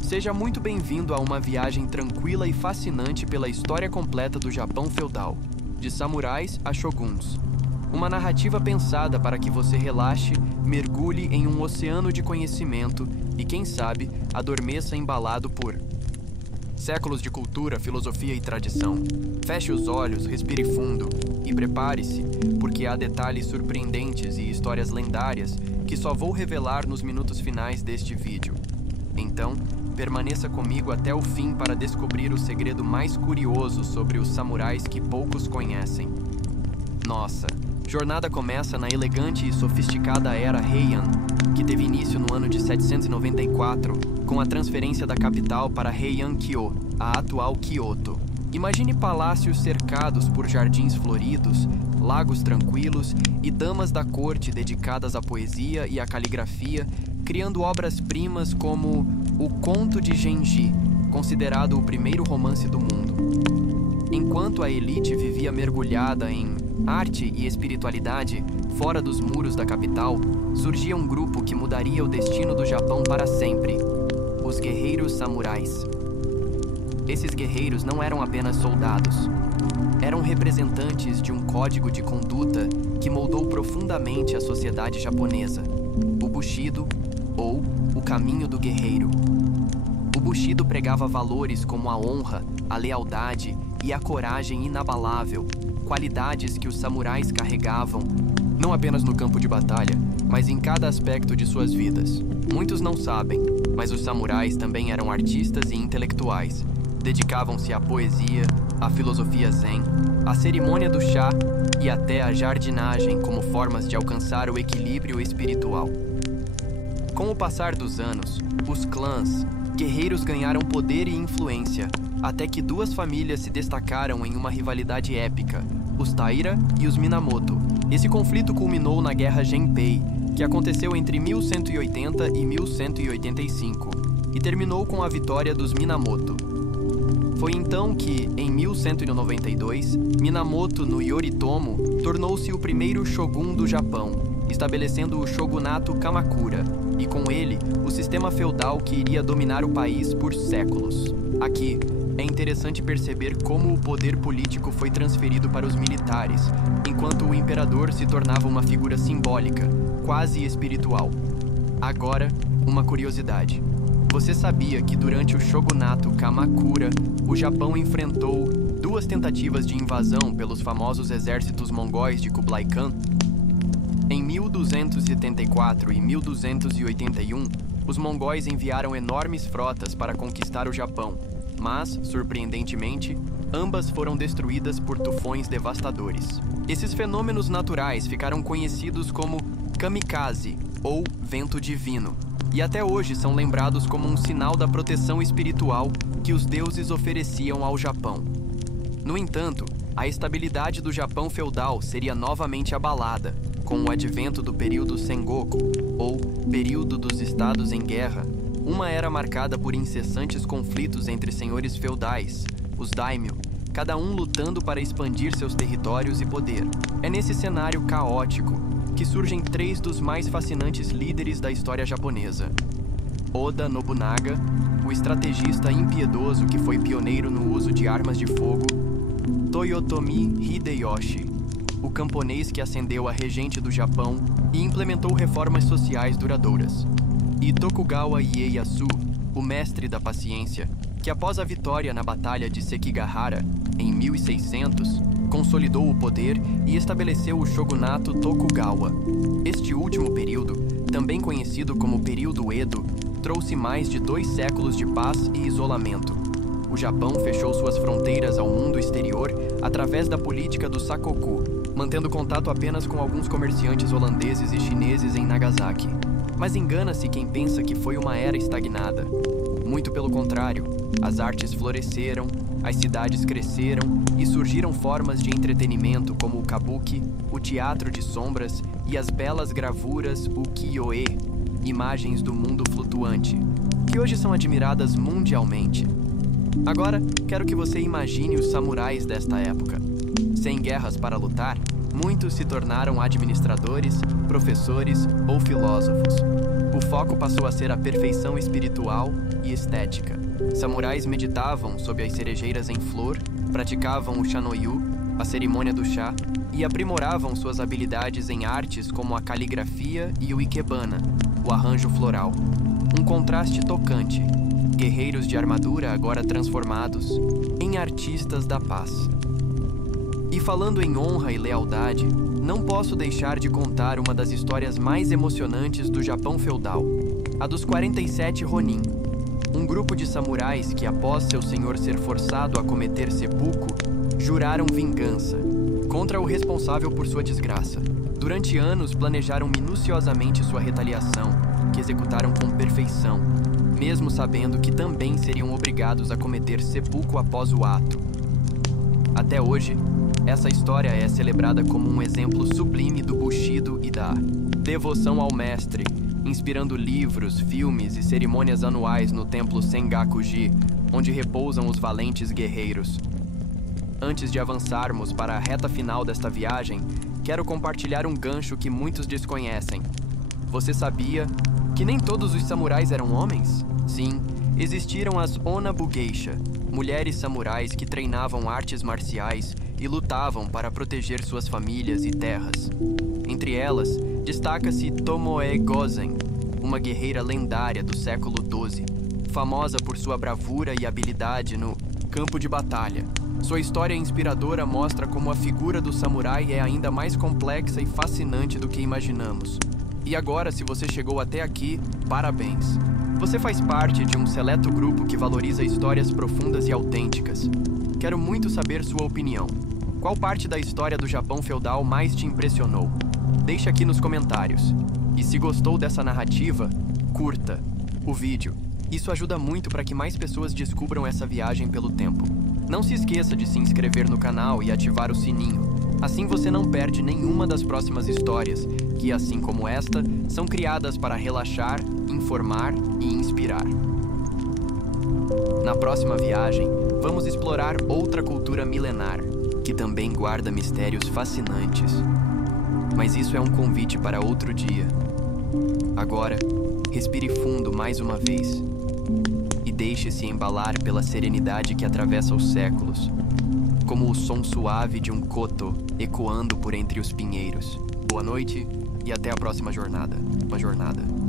Seja muito bem-vindo a uma viagem tranquila e fascinante pela história completa do Japão feudal, de samurais a shoguns. Uma narrativa pensada para que você relaxe, mergulhe em um oceano de conhecimento e, quem sabe, adormeça embalado por séculos de cultura, filosofia e tradição. Feche os olhos, respire fundo e prepare-se, porque há detalhes surpreendentes e histórias lendárias que só vou revelar nos minutos finais deste vídeo. Então, permaneça comigo até o fim para descobrir o segredo mais curioso sobre os samurais que poucos conhecem. Nossa jornada começa na elegante e sofisticada era Heian, que teve início no ano de 794, com a transferência da capital para Heian-kyo, a atual Kyoto. Imagine palácios cercados por jardins floridos, lagos tranquilos e damas da corte dedicadas à poesia e à caligrafia, criando obras-primas como O Conto de Genji, considerado o primeiro romance do mundo. Enquanto a elite vivia mergulhada em arte e espiritualidade, fora dos muros da capital, surgia um grupo que mudaria o destino do Japão para sempre: os guerreiros samurais. Esses guerreiros não eram apenas soldados. Eram representantes de um código de conduta que moldou profundamente a sociedade japonesa: o Bushido, ou o caminho do guerreiro. O Bushido pregava valores como a honra, a lealdade e a coragem inabalável, qualidades que os samurais carregavam, não apenas no campo de batalha, mas em cada aspecto de suas vidas. Muitos não sabem, mas os samurais também eram artistas e intelectuais. Dedicavam-se à poesia, à filosofia zen, à cerimônia do chá e até à jardinagem como formas de alcançar o equilíbrio espiritual. Com o passar dos anos, os clãs, guerreiros ganharam poder e influência, até que duas famílias se destacaram em uma rivalidade épica: os Taira e os Minamoto. Esse conflito culminou na Guerra Genpei, que aconteceu entre 1180 e 1185, e terminou com a vitória dos Minamoto. Foi então que, em 1192, Minamoto no Yoritomo tornou-se o primeiro shogun do Japão, estabelecendo o shogunato Kamakura, e com ele, o sistema feudal que iria dominar o país por séculos. Aqui, é interessante perceber como o poder político foi transferido para os militares, enquanto o imperador se tornava uma figura simbólica, quase espiritual. Agora, uma curiosidade. Você sabia que durante o shogunato Kamakura, o Japão enfrentou duas tentativas de invasão pelos famosos exércitos mongóis de Kublai Khan? Em 1274 e 1281, os mongóis enviaram enormes frotas para conquistar o Japão, mas, surpreendentemente, ambas foram destruídas por tufões devastadores. Esses fenômenos naturais ficaram conhecidos como kamikaze, ou vento divino, e até hoje são lembrados como um sinal da proteção espiritual que os deuses ofereciam ao Japão. No entanto, a estabilidade do Japão feudal seria novamente abalada, com o advento do período Sengoku, ou período dos estados em guerra, uma era marcada por incessantes conflitos entre senhores feudais, os daimyo, cada um lutando para expandir seus territórios e poder. É nesse cenário caótico que surgem três dos mais fascinantes líderes da história japonesa: Oda Nobunaga, o estrategista impiedoso que foi pioneiro no uso de armas de fogo; Toyotomi Hideyoshi, o camponês que ascendeu a regente do Japão e implementou reformas sociais duradouras; e Tokugawa Ieyasu, o mestre da paciência, que após a vitória na Batalha de Sekigahara, em 1600, consolidou o poder e estabeleceu o shogunato Tokugawa. Este último período, também conhecido como período Edo, trouxe mais de 2 séculos de paz e isolamento. O Japão fechou suas fronteiras ao mundo exterior através da política do Sakoku, mantendo contato apenas com alguns comerciantes holandeses e chineses em Nagasaki. Mas engana-se quem pensa que foi uma era estagnada. Muito pelo contrário, as artes floresceram, as cidades cresceram e surgiram formas de entretenimento como o kabuki, o teatro de sombras e as belas gravuras ukiyo-e, imagens do mundo flutuante, que hoje são admiradas mundialmente. Agora, quero que você imagine os samurais desta época. Sem guerras para lutar, Muitos se tornaram administradores, professores ou filósofos. O foco passou a ser a perfeição espiritual e estética. Samurais meditavam sob as cerejeiras em flor, praticavam o Shanoyu, a cerimônia do chá, e aprimoravam suas habilidades em artes como a caligrafia e o ikebana, o arranjo floral. Um contraste tocante. Guerreiros de armadura agora transformados em artistas da paz. E falando em honra e lealdade, não posso deixar de contar uma das histórias mais emocionantes do Japão feudal, a dos 47 Ronin, um grupo de samurais que, após seu senhor ser forçado a cometer seppuku, juraram vingança contra o responsável por sua desgraça. Durante anos, planejaram minuciosamente sua retaliação, que executaram com perfeição, mesmo sabendo que também seriam obrigados a cometer seppuku após o ato. Até hoje, essa história é celebrada como um exemplo sublime do Bushido e da devoção ao mestre, inspirando livros, filmes e cerimônias anuais no templo Sengaku-ji, onde repousam os valentes guerreiros. Antes de avançarmos para a reta final desta viagem, quero compartilhar um gancho que muitos desconhecem. Você sabia que nem todos os samurais eram homens? Sim, existiram as Onabugeisha, mulheres samurais que treinavam artes marciais e lutavam para proteger suas famílias e terras. Entre elas, destaca-se Tomoe Gozen, uma guerreira lendária do século XII, famosa por sua bravura e habilidade no campo de batalha. Sua história inspiradora mostra como a figura do samurai é ainda mais complexa e fascinante do que imaginamos. E agora, se você chegou até aqui, parabéns! Você faz parte de um seleto grupo que valoriza histórias profundas e autênticas. Quero muito saber sua opinião. Qual parte da história do Japão feudal mais te impressionou? Deixe aqui nos comentários. E se gostou dessa narrativa, curta o vídeo. Isso ajuda muito para que mais pessoas descubram essa viagem pelo tempo. Não se esqueça de se inscrever no canal e ativar o sininho. Assim você não perde nenhuma das próximas histórias, que, assim como esta, são criadas para relaxar, informar e inspirar. Na próxima viagem, vamos explorar outra cultura milenar, que também guarda mistérios fascinantes. Mas isso é um convite para outro dia. Agora, respire fundo mais uma vez e deixe-se embalar pela serenidade que atravessa os séculos, como o som suave de um koto ecoando por entre os pinheiros. Boa noite e até a próxima jornada. Uma jornada.